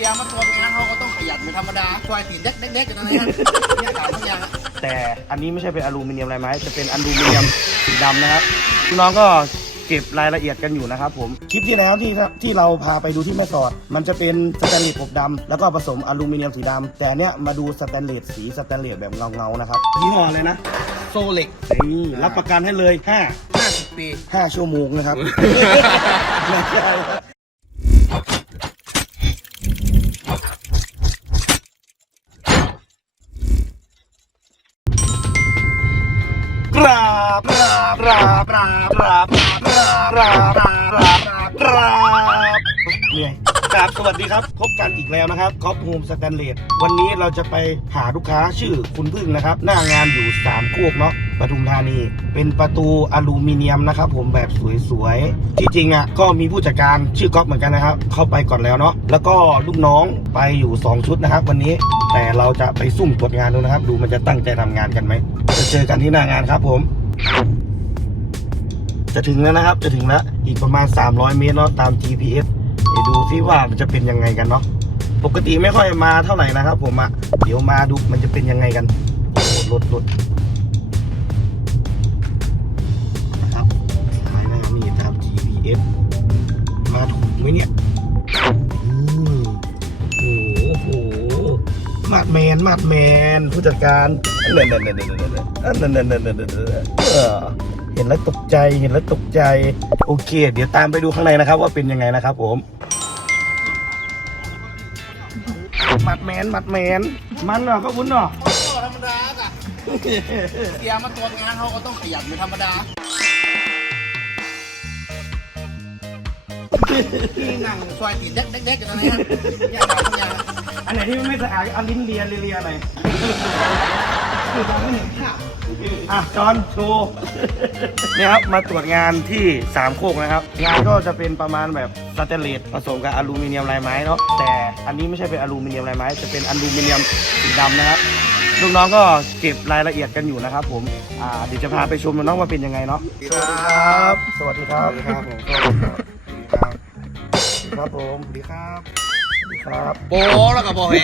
กียร์มาตัวงานเขาก็ต้องขยันเป็นธรรมดาควายตีนเด็กๆๆกันนะเนี่ยเนี่ยขายทุกอย่างอะแต่อันนี้ไม่ใช่เป็นอลูมิเนียมอะไรไหมจะเป็นอลูมิเนียมสีดำนะครับน้องก็เก็บรายละเอียดกันอยู่นะครับผมคลิปที่แล้วที่ครับที่เราพาไปดูที่แม่สอด มันจะเป็นสแตนเลสอบดำแล้วก็ผสมอลูมิเนียมสีดำแต่อันเนี้ยมาดูสแตนเลสสีสแตนเลสแบบเงาๆนะครับยี่ห้ออะไรนะโซเล็กนี่รับประกันให้เลย5 50 ปี 5ชั่วโมงนะครับ ไม่ใช่ครับ กราบบสวัสดีครับ พบกันอีกแล้วนะครับคอปโฮมสแตนเลสวันนี้เราจะไปหาลูกค้าชื่อคุณพึ่งนะครับ หน้างานอยู่สามโคกเนาะปทุมธานี เป็นประตูอลูมิเนียมนะครับ ผมแบบสวยๆจริงๆอะก็มีผู้จัดการชื่อก๊อฟเหมือนกันนะครับ เข้าไปก่อนแล้วเนาะแล้วก็ลูกน้องไปอยู่ 2 ชุดนะครับ วันนี้แต่เราจะไปซุ่มตรวจงานดูนะครับ ดูมันจะตั้งใจทำงานกันไหมจะเจอกันที่หน้างานครับผม จะถึงแล้วนะครับ จะถึงแล้ว อีกประมาณ 300 เมตรเนาะตาม GPS เดี๋ยวดูซิว่ามันจะเป็นยังไงกันเนาะปกติไม่ค่อยมาเท่าไหร่นะครับ ผมอะเดี๋ยวมาดูมันจะเป็นยังไงกันโอ้โหรถรถนะครับถ่ายนะครับนี่ตาม GPS มาถูกไหมเนี่ยโอ้โหมาดแมนมาดแมนผู้จัดการเน่นเน่นเน่นเน่นเน่นเน่นเน่นเน่น เน่นเน่นเน่นเออเห็นแล้วตกใจเห็นแล้วตกใจ โอเค เดี๋ยวตามไปดูข้างในนะครับ ว่าเป็นยังไงนะครับ ผมหมัดแมนหมัดแมนมันเหรอก็วุ้นเหรอก็ธรรมดาจ้ะเกียร์มาตัวงานเขาก็ต้องขยันเป็นธรรมดาที่นั่งควายตีนเด็กๆกันนะเนี่ยเนี่ยขายทุกอย่างอะอันไหนที่มันไม่สะอาดเอาลิ้นเลียเลียๆหน่อยคือมองไม่เห็นภาพ อะจอนโชว์นี่ครับมาตรวจงานที่สามโคกนะครับ งานก็จะเป็นประมาณแบบสแตนเลสผสมกับอลูมิเนียมลายไม้เนาะแต่อันนี้ไม่ใช่เป็นอลูมิเนียมลายไม้ จะเป็นอลูมิเนียมสีดำนะครับลูกน้องก็เก็บรายละเอียดกันอยู่นะครับ ผมอ่าเดี๋ยวจะพาไปชมน้องว่าเป็นยังไงเนาะสวัสดีครับ สวัสดีครับ ครับผมครับผมสวัสดีครับสวัสดี ครับโบแล้วก็โบเฮนี่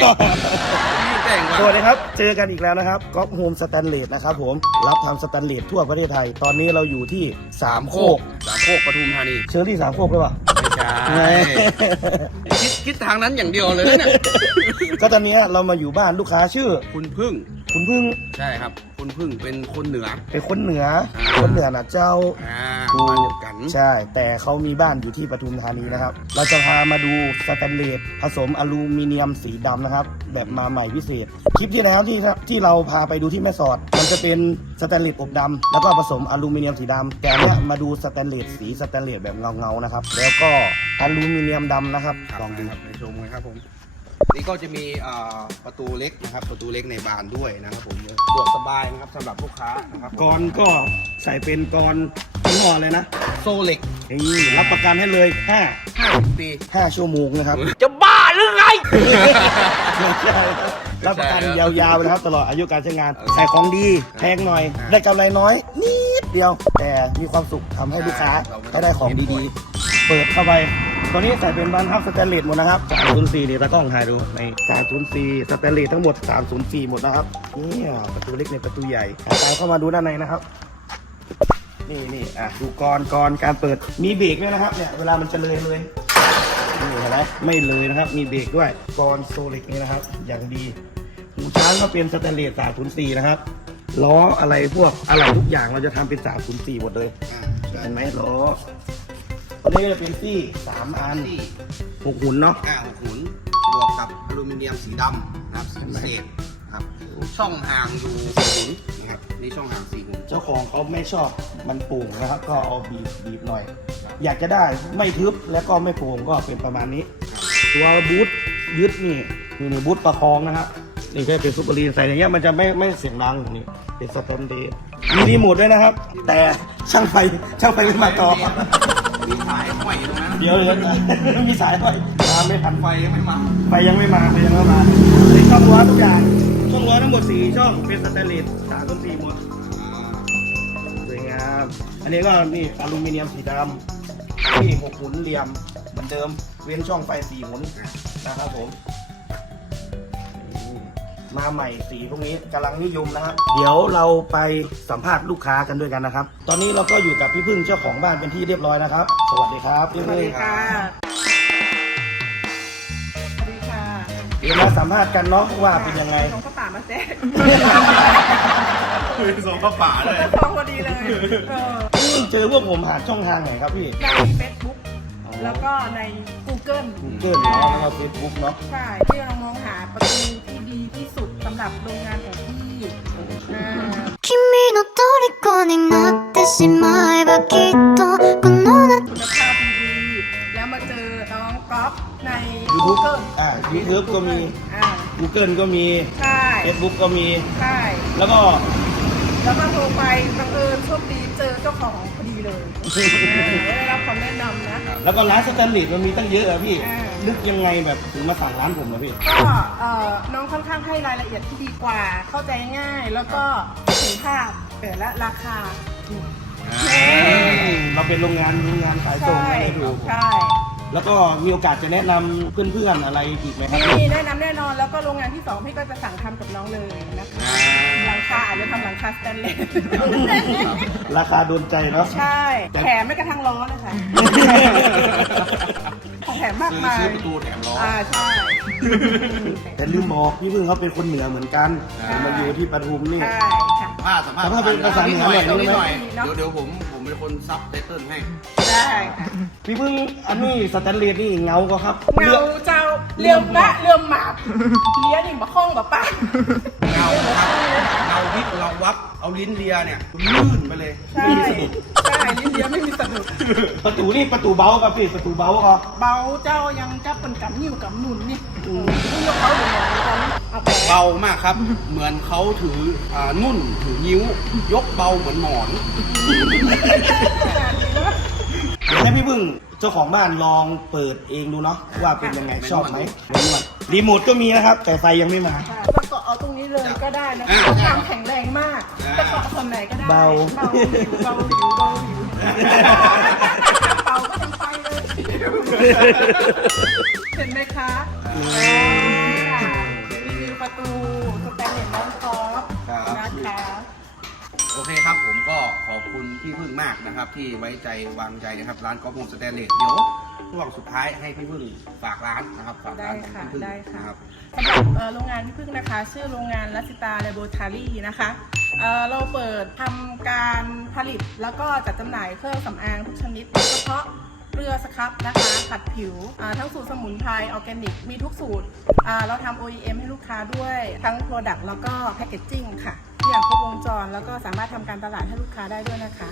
แต่งสว่ะวัสดีครับ เจอกันอีกแล้วนะครับก๊อฟโฮมสแตนเลสนะครับผมรับทำสแตนเลสทั่วประเทศไทย ตอนนี้เราอยู่ที่สามโคกสามโคกปทุมธานี เชอรี่สามโคกหรือเปล่าไม่ใช่ไงคิดคิดทางนั้นอย่างเดียวเลยนะเนี่ยก็ตอนนี้เรามาอยู่บ้านลูกค้าชื่อ คุณพึ่ง คุณพึ่งใช่ครับคุณพึ่งเป็นคนเหนือ เป็นคนเหนืออ่าคนเหนือนะเจ้าอ่าถูกบ้านเดียวกันใช่ แต่เขามีบ้านอยู่ที่ปทุมธานีนะครับ เราจะพามาดูสแตนเลสผสมอลูมิเนียมสีดำนะครับ แบบมาใหม่พิเศษ คลิปที่แล้วที่ครับที่เราพาไปดูที่แม่สอด มันจะเป็นสแตนเลสอบดำแล้วก็ผสมอลูมิเนียมสีดำแต่อันเนี้ยมาดูสแตนเลสสีสแตนเลสแบบเงาๆนะครับ แล้วก็อลูมิเนียมดำนะครับครับลองดู ครับไปชมกันครับผม นี่ก็จะมีอ่าประตูเล็กนะครับ ประตูเล็กในบานด้วยนะครับผมสะดวกสบายนะครับสำหรับลูกค้านะครับกรก็ใส่เป็นกรยี่ห้ออะไรนะ โซเล็กนี่รับประกันให้เลย5 50ปี5ชั่วโมงนะครับ จะบ้าหรือไงไม่ใช่ครับรับประกันยาวๆเลยครับ ตลอดอายุการใช้งาน ใส่ของดีแพงหน่อย ได้กำไรน้อย นิดเดียว แต่มีความสุขทำให้ลูกค้าเขาได้ของดีๆ เปิดเข้าไป ตัวนี้ใส่เป็นบานทับสแตนเลสหมดนะครับ304นี่ตากล้องถ่ายดูใน304สแตนเลสทั้งหมด 304 หมดนะครับเนี่ยประตูเล็กในประตูใหญ่ตามเข้ามาดูด้านในนะครับ นี่นี่อะดูกรกรการเปิดมีเบรกด้วยนะครับเนี่ยเวลามันจะเลยเลยนี่เห็นไหมไม่เลยนะครับ มีเบรกด้วยกรโซลิกนี่นะครับ อย่างดีหูช้างก็เป็นสแตนเลส304 นะครับล้ออะไรพวกอะไรทุกอย่างเราจะทำเป็น304หมดเลยเห็นไหมล้อ ตัวนี้ก็จะเป็นซี่สามอันที่หกหุ่นเนาะก้าหุนบวกกับอลูมิเนียมสีดำนะครับสีพิเศษครับ ช่องห่างอยู่สี่หุนนะครับนี่ช่องห่างสี่หุน เจ้าของเขาไม่ชอบมันโป่งนะครับ ก็เอาบีบบีบหน่อย อยากจะได้ไม่ทึบแล้วก็ไม่โป่งก็เป็นประมาณนี้ ตัวบูทยึดนี่นี่นี่บูทประคองนะครับนี่ก็เป็นซุปเปอร์ลีนใส่อย่างเงี้ยมันจะไม่ไม่เสียงดังนี่เป็นสแตนเดย์มีรีโมทด้วยนะครับ แต่ช่างไฟช่างไฟไม่มาต่อ มีสายห้อยอยู่ตรงนั้นเดี๋ยวเดี๋ยวมีสายด้วยมาไม่ทันไฟยังไม่มาไฟยังไม่มาไฟยังไม่มาในช่องรั้วทุกอย่างช่องรั้วทั้งหมดสี่ช่องเป็นสแตนเลสสามต้นสี่หมดสวยงามอันนี้ก็นี่อลูมิเนียมสีดำนี่หกหุ่นเหลี่ยมเหมือนเดิมเว้นช่องไฟสี่หุ่นนะครับผมนี่ มาใหม่สีพวกนี้กำลังนิยมนะครับเดี๋ยวเราไปสัมภาษณ์ลูกค้ากันด้วยกันนะครับ ตอนนี้เราก็อยู่กับพี่พึ่งเจ้าของบ้านเป็นที่เรียบร้อยนะครับ สวัสดีครับพี่สวัสพึ่งดีค่ะ สวัสดีค่ะเดี๋ยวมาสัมภาษณ์กันเนาะว่าเป็นยังไง ส่งข้าวป่ามาแจกคุยส่งกระป๋าเลยจะฟ้องพอดีเลย เออพี่พึ่งเจอพวกผมหาช่องทางไหนครับพี่ใน Facebook แล้วก็ใน Google Google เนาะแล้วก็ Facebook เนาะ ใช่ที่เรามองหาประตูที่ดีที่สุดสำหรับโรงงานของพี่อ่า 君の虜になってしまえばきっとこの夏 คุณภาพดีๆ แล้วมาเจอน้องก๊อฟใน YouTube Google อ่า YouTube ก็มี อ่า Google ก็มี ใช่ Facebook ก็มี ใช่ แล้วก็ แล้วก็โทรไปบังเอิญโชคดีเจอเจ้าของพอดี เลยอ่าได้รับคำแนะนำนะ แล้วก็ร้านสแตนเลสมันมีตั้งเยอะอะพี่อ่า นึกยังไงแบบถึงมาสั่งร้านผมอะพี่ ก็เอ่อน้องค่อนข้างให้รายละเอียดที่ดีกว่า เข้าใจง่ายแล้วก็เห็นภาพเออและราคาถูกเราเป็นโรงงานโรงงานขายส่งใช่ไม่ถูกใช่ แล้วก็มีโอกาสจะแนะนำเพื่อนๆอะไรอีกไหมครับ มีแนะนำแน่นอนแล้วก็โรงงานที่สองพี่ก็จะสั่งทำกับน้องเลยนะคะหลังคาอาจจะทำหลังคาสแตนเลสราคาโดนใจเนาะ ใช่แถมไม่กระทั่งล้อเลยค่ะของแถมมากซื้อมายซื้อประตูแถมล้ออ่าใช่ แต่ลืมบอกพี่พึ่งเขาเป็นคนเหนือเหมือนกันใช่มาอยู่ที่ปทุมนี่ ใช่ค่ะ ผ้าสัมภาษณ์สัมภาษณ์เป็นภาษาเหนือหน่อย นิดหน่อยได้ไหมเดี๋ยวเดี๋ยวผมผม เป็นคนซับไตเติ้ลให้ ได้ค่ะพี่พึ่งอันนี้สแตนเลสนี่เงาก็ครับเงาเจ้าเลื่อมปะเลื่อมหมาบเลี้ยนี่มาคล้องแบบป้าเงาครับเงาวิบเราวับเอาลิ้นเลียเนี่ยลื่นไปเลยใช่ไม่มีสะดุดใช่ลิ้นเลี้ยไม่มีสะดุดประตูนี่ประตูเบาครับพี่ประตูเบาก็เบาเจ้ายังจับเป็นกับนิ้วกับหนุนนี่อืมซึ่ง เขาอยู่ไหนตอนนี้เอาแปะเบามากครับ เหมือนเขาถืออ่านุ่นถือนิ้ว ยกเบาเหมือนหมอนเดี๋ยวให้พี่พึ่งเจ้าของบ้านลองเปิดเองดูเนาะว่าเป็นยังไงชอบไหมรีโมทก็มีนะครับ แต่ไฟยังไม่มาค่ะจะเกาะเอาตรงนี้เลยก็ได้นะคะอ่าความแข็งแรงมากจะเกาะส่วนไหนก็ได้เบา เบาหลิวเบาหลิวเบาหลิวเบาก็ยังไปเลย เห็นไหมคะอ่ารีวิวประตูสแตนเลสน้องกอล์ฟครับนะคะโอเคครับผมก็ขอบคุณพี่พึ่งมากนะครับ ที่ไว้ใจวางใจนะครับ ร้านกอล์ฟโฮมสแตนเลสเดี๋ยวช่วงสุดท้ายให้พี่พึ่งฝากร้านนะครับฝากได้ร้านของค่ะพี่พึ่งได้ค่ะนะครับสำหรับเอ่อโรงงานพี่พึ่งนะคะ ชื่อโรงงานลัสิตาเลโบทารีนะคะเอ่อเราเปิดทำการผลิตแล้วก็จัดจำหน่ายเครื่องสำอางทุกชนิดโดยเฉพาะ เกลือสครับนะคะขัดผิวอ่าทั้งสูตรสมุนไพรออร์แกนิก มีทุกสูตรอ่าเราทำ OEM ให้ลูกค้าด้วย ทั้ง Product แล้วก็ Packaging ค่ะทุกอย่างครบวงจรแล้วก็สามารถทำการตลาดให้ลูกค้าได้ด้วยนะคะ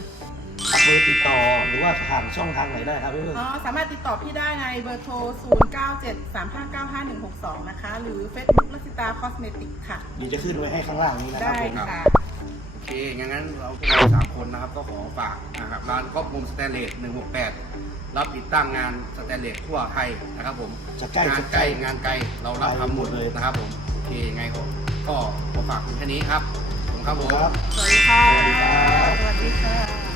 เบอร์ติดต่อหรือว่าผ่านช่องทางไหนได้ครับพี่พึ่งอ๋อสามารถติดต่อพี่ได้ในเบอร์โทร 0973595162 นะคะ หรือ Facebook ลัสิตาคอสเมติกค่ะ เดี๋ยวจะขึ้นไว้ให้ข้างล่างนี้นะครับได้ผมค่ะ โอเคงั้นเราพวกเราสามคนนะครับก็ขอฝากนะครับร้านกอล์ฟโฮมสแตนเลส168 รับติดตั้งงานสแตนเลสทั่วไทยนะครับผมจะใกล้งานจะไกใกลล้งานไกลเรารับทำหมดเลยนะครับผมโอเคยังไงก็ก็ขอฝากเพียงแค่นี้ครับผมครับผมครับสวัสดีค่ะ สวัสดีครับสวัสดีค่ะ